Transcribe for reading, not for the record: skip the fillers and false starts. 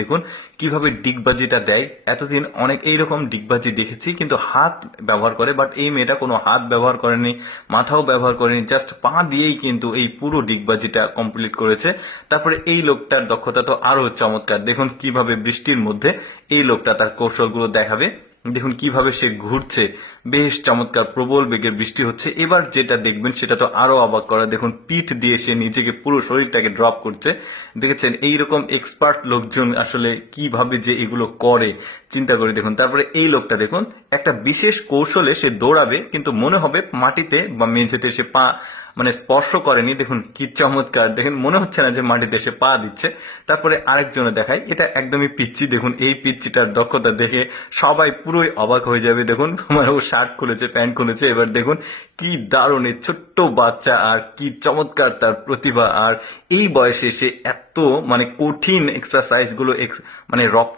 দেখুন কিভাবে ডিগবাজিটা দেয়। এতদিন অনেক এইরকম ডিগবাজি দেখেছি কিন্তু হাত ব্যবহার করে, বাট এই মেয়েটা কোনো হাত ব্যবহার করেনি, মাথাও ব্যবহার করেনি, জাস্ট পা দিয়েই কিন্তু এই পুরো ডিগবাজিটা কমপ্লিট করেছে। তারপরে এই লোকটার দক্ষতা তো আরো চমৎকার। দেখুন কিভাবে বৃষ্টির মধ্যে এই লোকটা তার কৌশলগুলো দেখাবে। দেখুন কিভাবে সে ঘুরছে, বেশ চমৎকার, প্রবল বেগে বৃষ্টি হচ্ছে। এবার যেটা দেখবেন সেটা তো আরো অবাক করা। দেখুন পিঠ দিয়ে সে নিজেকে, পুরো শরীরটাকে ড্রপ করছে। দেখেছেন এইরকম এক্সপার্ট লোকজন আসলে কিভাবে যে এগুলো করে চিন্তা করে দেখুন। তারপরে এই লোকটা দেখুন একটা বিশেষ কৌশলে সে দৌড়াবে কিন্তু মনে হবে মাটিতে বা মেঝেতে সে পা স্পর্শ করেনি। দেখুন কি চমৎকার, দেখুন মনে হচ্ছে না যে মাটিতে সে পা দিচ্ছে। তারপরে আরেকজনে দেখায়, এটা একদমই পিচ্ছি। দেখুন এই পিচ্ছিটার দক্ষতা দেখে সবাই পুরোই অবাক হয়ে যাবে। দেখুন ও শার্ট খুলেছে, প্যান্ট খুলেছে। এবার দেখুন কি দারুণ এই ছোট্ট বাচ্চা, আর কি চমৎকার তার প্রতিভা। আর এই বয়সে সে এত কঠিন এক্সারসাইজ গুলো